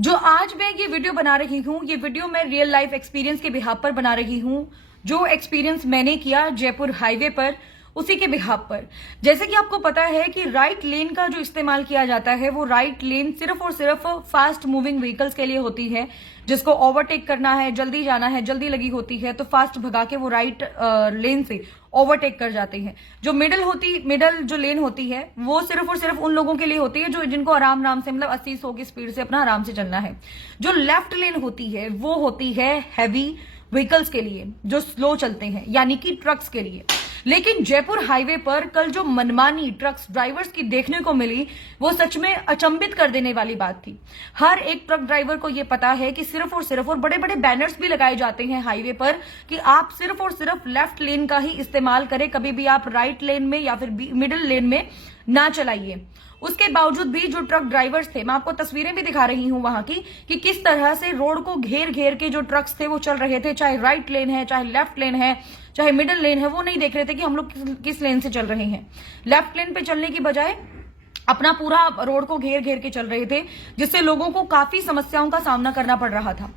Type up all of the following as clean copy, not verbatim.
जो आज मैं ये वीडियो बना रही हूँ, ये वीडियो मैं रियल लाइफ एक्सपीरियंस के बिहाफ पर बना रही हूँ। जो एक्सपीरियंस मैंने किया जयपुर हाईवे पर, उसी के बिहाफ पर। जैसे कि आपको पता है कि राइट लेन का जो इस्तेमाल किया जाता है, वो राइट लेन सिर्फ और सिर्फ फास्ट मूविंग व्हीकल्स के लिए होती है। जिसको ओवरटेक करना है, जल्दी जाना है, जल्दी लगी होती है, तो फास्ट भगा के वो राइट लेन से ओवरटेक कर जाते हैं। जो मिडल जो लेन होती है, वो सिर्फ और सिर्फ उन लोगों के लिए होती है जो जिनको आराम आराम से, मतलब 80-100 की स्पीड से अपना आराम से चलना है। जो लेफ्ट लेन होती है, वो होती है हैवी व्हीकल्स के लिए, जो स्लो चलते हैं, यानी कि ट्रक्स के लिए। लेकिन जयपुर हाईवे पर कल जो मनमानी ट्रक्स ड्राइवर्स की देखने को मिली, वो सच में अचंभित कर देने वाली बात थी। हर एक ट्रक ड्राइवर को यह पता है कि सिर्फ और सिर्फ, और बड़े बड़े बैनर्स भी लगाए जाते हैं हाईवे पर कि आप सिर्फ और सिर्फ लेफ्ट लेन का ही इस्तेमाल करें, कभी भी आप राइट लेन में या फिर मिडिल लेन में ना चलाइए। उसके बावजूद भी जो ट्रक ड्राइवर्स थे, मैं आपको तस्वीरें भी दिखा रही हूं वहां की, कि किस तरह से रोड को घेर घेर के जो ट्रक्स थे वो चल रहे थे। चाहे राइट लेन है, चाहे लेफ्ट लेन है, चाहे मिडिल लेन है, वो नहीं देख रहे थे कि हम लोग किस लेन से चल रहे हैं। लेफ्ट लेन पे चलने की बजाय अपना पूरा रोड को घेर घेर के चल रहे थे, जिससे लोगों को काफी समस्याओं का सामना करना पड़ रहा था।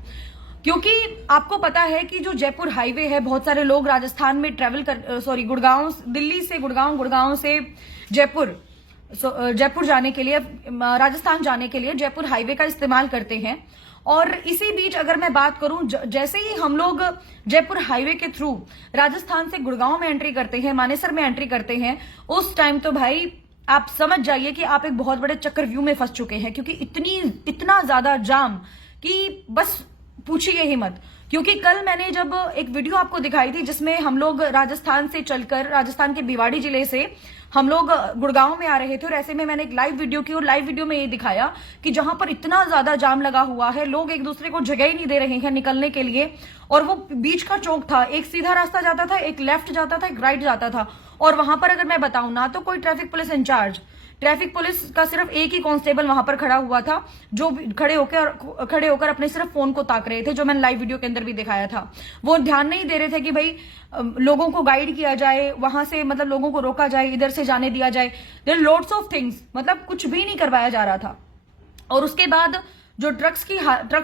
क्योंकि आपको पता है कि जो जयपुर हाईवे है, बहुत सारे लोग राजस्थान में गुड़गांव, दिल्ली से गुड़गांव से जयपुर जाने के लिए, राजस्थान जाने के लिए जयपुर हाईवे का इस्तेमाल करते हैं। और इसी बीच अगर मैं बात करूं, जैसे ही हम लोग जयपुर हाईवे के थ्रू राजस्थान से गुड़गांव में एंट्री करते हैं, मानेसर में एंट्री करते हैं, उस टाइम तो भाई आप समझ जाइए कि आप एक बहुत बड़े चक्रव्यूह में फंस चुके हैं। क्योंकि इतना ज्यादा जाम कि बस पूछिए ही मत। क्योंकि कल मैंने जब एक वीडियो आपको दिखाई थी, जिसमें हम लोग राजस्थान से चलकर, राजस्थान के भिवाड़ी जिले से हम लोग गुड़गांव में आ रहे थे, और ऐसे में मैंने एक लाइव वीडियो की, और लाइव वीडियो में ये दिखाया कि जहां पर इतना ज्यादा जाम लगा हुआ है, लोग एक दूसरे को जगह ही नहीं दे रहे हैं निकलने के लिए। और वो बीच का चौक था, एक सीधा रास्ता जाता था, एक लेफ्ट जाता था, एक राइट जाता था। और वहां पर अगर मैं बताऊं ना, तो कोई traffic police incharge, traffic police का सिर्फ एक ही कांस्टेबल वहां पर खड़ा हुआ था, जो खड़े होकर अपने सिर्फ फोन को ताक रहे थे, जो मैंने लाइव वीडियो के अंदर भी दिखाया था। वो ध्यान नहीं दे रहे थे कि भाई लोगों को गाइड किया जाए, वहां से मतलब लोगों को रोका जाए, इधर से जाने दिया जाए। देयर लॉट्स ऑफ थिंग्स, मतलब कुछ भी नहीं करवाया जा रहा था। और उसके बाद जो ट्रक्स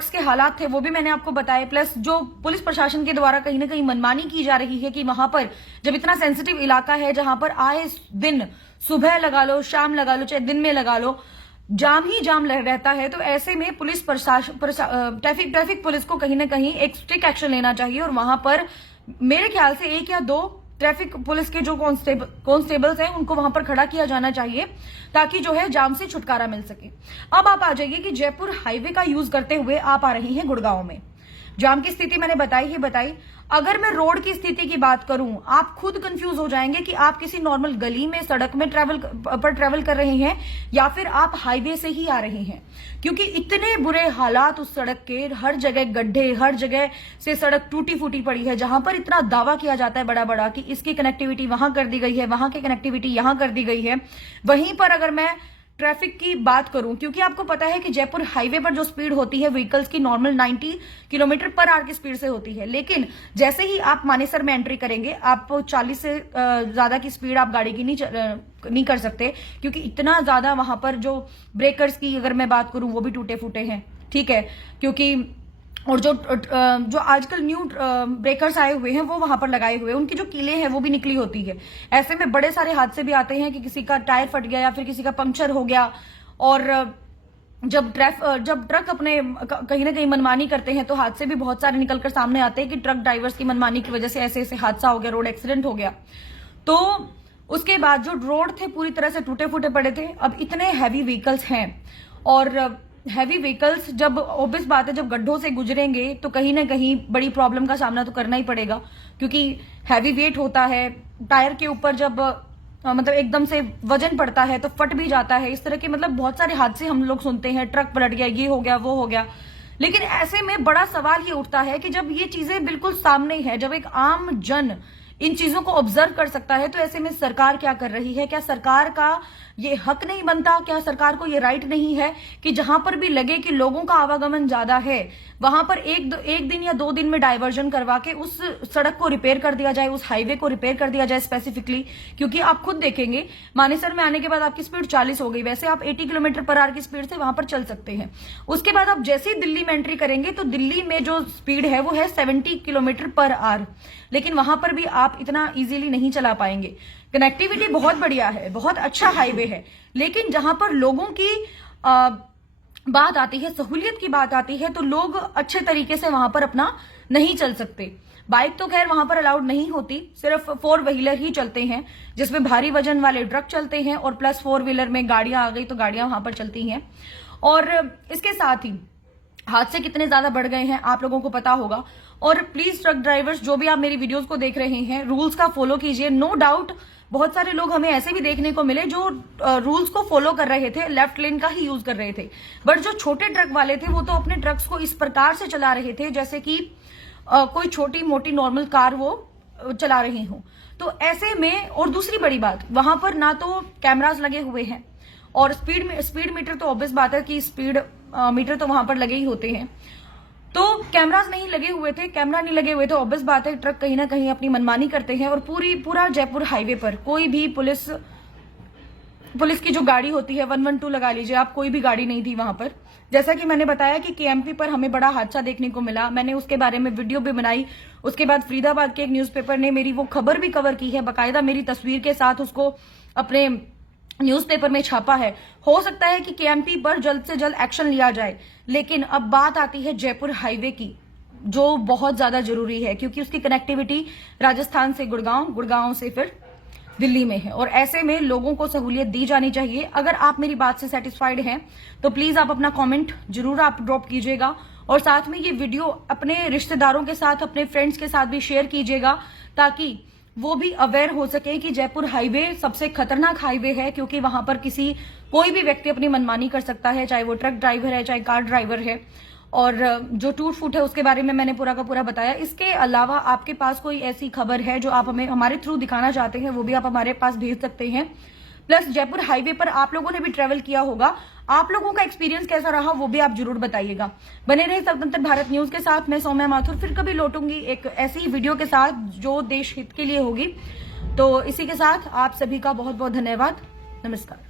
के हालात थे, वो भी मैंने आपको बताए। प्लस जो पुलिस प्रशासन के द्वारा कहीं ना कहीं मनमानी की जा रही है कि वहां पर जब इतना सेंसिटिव इलाका है, जहां पर आए दिन सुबह लगा लो, शाम लगा लो, चाहे दिन में लगा लो, जाम ही जाम रहता है। तो ऐसे में पुलिस ट्रैफिक पुलिस को कहीं ना कहीं एक स्ट्रिक्ट एक्शन लेना चाहिए। और वहां पर मेरे ख्याल से 1 या 2 ट्रैफिक पुलिस के जो कांस्टेबल्स हैं, उनको वहां पर खड़ा किया जाना चाहिए, ताकि जो है जाम से छुटकारा मिल सके। अब आप आ जाइए कि जयपुर हाईवे का यूज करते हुए आप आ रही हैं गुड़गांव में। जाम की स्थिति मैंने बताई। अगर मैं रोड की स्थिति की बात करूं, आप खुद कंफ्यूज हो जाएंगे कि आप किसी नॉर्मल गली में, सड़क में ट्रेवल कर रहे हैं, या फिर आप हाईवे से ही आ रहे हैं। क्योंकि इतने बुरे हालात उस सड़क के, हर जगह गड्ढे, हर जगह से सड़क टूटी फूटी पड़ी है। जहां पर इतना दावा किया जाता है बड़ा बड़ा कि इसकी कनेक्टिविटी वहां कर दी गई है, वहां की कनेक्टिविटी यहां कर दी गई है, वहीं पर अगर मैं ट्रैफिक की बात करूं, क्योंकि आपको पता है कि जयपुर हाईवे पर जो स्पीड होती है व्हीकल्स की, नॉर्मल 90 किलोमीटर पर आवर की स्पीड से होती है। लेकिन जैसे ही आप मानेसर में एंट्री करेंगे, आप 40 से ज्यादा की स्पीड आप गाड़ी की नहीं कर सकते, क्योंकि इतना ज्यादा वहां पर जो ब्रेकर्स की अगर मैं बात करूं, वो भी टूटे फूटे हैं। ठीक है, क्योंकि और जो आजकल न्यू ब्रेकर्स आए हुए हैं, वो वहां पर लगाए हुए हैं, उनकी जो कीलें हैं वो भी निकली होती है। ऐसे में बड़े सारे हादसे भी आते हैं कि किसी का टायर फट गया या फिर किसी का पंक्चर हो गया। और जब ट्रक अपने कहीं ना कहीं मनमानी करते हैं, तो हादसे भी बहुत सारे निकलकर सामने आते हैं कि ट्रक ड्राइवर्स की मनमानी की वजह से ऐसे ऐसे हादसा हो गया, रोड एक्सीडेंट हो गया। तो उसके बाद जो रोड थे पूरी तरह से टूटे फूटे पड़े थे। अब इतने हैवी व्हीकल्स हैं, और हैवी व्हीकल्स जब, ऑब्वियस बात है, जब गड्ढों से गुजरेंगे तो कहीं ना कहीं बड़ी प्रॉब्लम का सामना तो करना ही पड़ेगा। क्योंकि हैवी वेट होता है, टायर के ऊपर जब मतलब एकदम से वजन पड़ता है तो फट भी जाता है। इस तरह के मतलब बहुत सारे हादसे हम लोग सुनते हैं, ट्रक पलट गया, ये हो गया, वो हो गया। लेकिन ऐसे में बड़ा सवाल ये उठता है कि जब ये चीजें बिल्कुल सामने है, जब एक आम जन इन चीजों को ऑब्जर्व कर सकता है। तो ऐसे में सरकार क्या कर रही है? क्या सरकार का ये हक नहीं बनता? क्या सरकार को ये राइट नहीं है कि जहां पर भी लगे कि लोगों का आवागमन ज्यादा है वहां पर एक दिन या 2 दिन में डायवर्जन करवा के उस सड़क को रिपेयर कर दिया जाए, उस हाईवे को रिपेयर कर दिया जाए स्पेसिफिकली? क्योंकि आप खुद देखेंगे मानेसर में आने के बाद आपकी स्पीड 40 हो गई, वैसे आप 80 किलोमीटर पर आवर की स्पीड से वहां पर चल सकते हैं। उसके बाद आप जैसे ही दिल्ली में एंट्री करेंगे तो दिल्ली में जो स्पीड है वो है 70 किलोमीटर पर आवर, लेकिन वहां पर भी आप इतना इजीली नहीं चला पाएंगे। कनेक्टिविटी बहुत बढ़िया है, बहुत अच्छा हाईवे है, लेकिन जहां पर लोगों की बात आती है, सहूलियत की बात आती है, तो लोग अच्छे तरीके से वहां पर अपना नहीं चल सकते। बाइक तो खैर वहां पर अलाउड नहीं होती, सिर्फ 4 व्हीलर ही चलते हैं जिसमें भारी वजन वाले ट्रक चलते हैं, और प्लस 4 व्हीलर में गाड़ियां आ गई तो गाड़ियां वहां पर चलती हैं। और इसके साथ ही हादसे कितने ज्यादा बढ़ गए हैं आप लोगों को पता होगा। और प्लीज ट्रक ड्राइवर्स, जो भी आप मेरी वीडियोस को देख रहे हैं, रूल्स का फॉलो कीजिए। नो डाउट बहुत सारे लोग हमें ऐसे भी देखने को मिले जो रूल्स को फॉलो कर रहे थे, लेफ्ट लेन का ही यूज कर रहे थे, बट जो छोटे ट्रक वाले थे वो तो अपने ट्रक्स को इस प्रकार से चला रहे थे जैसे कि कोई छोटी मोटी नॉर्मल कार वो चला रही हो। तो ऐसे में, और दूसरी बड़ी बात, वहां पर ना तो कैमरास लगे हुए हैं, और स्पीड मीटर तो ऑब्वियस बात है कि स्पीड मीटर तो वहां पर लगे ही होते हैं, तो कैमरास नहीं लगे हुए थे। कैमरा नहीं लगे हुए तो ऑब्वियस बात है ट्रक कहीं ना कहीं अपनी मनमानी करते हैं। और पूरा जयपुर हाईवे पर कोई भी पुलिस की जो गाड़ी होती है, 112 लगा लीजिए आप, कोई भी गाड़ी नहीं थी वहां पर। जैसा कि मैंने बताया कि केएमपी पर हमें बड़ा हादसा देखने को मिला, मैंने उसके बारे में वीडियो भी बनाई। उसके बाद फरीदाबाद के एक न्यूज़पेपर ने मेरी वो खबर भी कवर की है, बाकायदा मेरी तस्वीर के साथ उसको अपने न्यूज़पेपर में छापा है। हो सकता है कि केएमपी पर जल्द से जल्द एक्शन लिया जाए, लेकिन अब बात आती है जयपुर हाईवे की, जो बहुत ज्यादा जरूरी है क्योंकि उसकी कनेक्टिविटी राजस्थान से गुड़गांव, गुड़गांव से फिर दिल्ली में है, और ऐसे में लोगों को सहूलियत दी जानी चाहिए। अगर आप मेरी बात से सेटिस्फाइड हैं तो प्लीज आप अपना कमेंट जरूर आप ड्रॉप कीजिएगा, और साथ में ये वीडियो अपने रिश्तेदारों के साथ, अपने फ्रेंड्स के साथ भी शेयर कीजिएगा, ताकि वो भी अवेयर हो सके कि जयपुर हाईवे सबसे खतरनाक हाईवे है, क्योंकि वहां पर कोई भी व्यक्ति अपनी मनमानी कर सकता है, चाहे वो ट्रक ड्राइवर है, चाहे कार ड्राइवर है। और जो टूट फूट है उसके बारे में मैंने पूरा का पूरा बताया। इसके अलावा आपके पास कोई ऐसी खबर है जो आप हमें हमारे थ्रू दिखाना चाहते हैं, वो भी आप हमारे पास भेज सकते हैं। प्लस जयपुर हाईवे पर आप लोगों ने भी ट्रेवल किया होगा, आप लोगों का एक्सपीरियंस कैसा रहा वो भी आप जरूर बताइएगा। बने रहे स्वतंत्र भारत न्यूज के साथ। मैं सौम्या माथुर फिर कभी लौटूंगी एक ऐसी वीडियो के साथ जो देश हित के लिए होगी। तो इसी के साथ आप सभी का बहुत बहुत धन्यवाद। नमस्कार।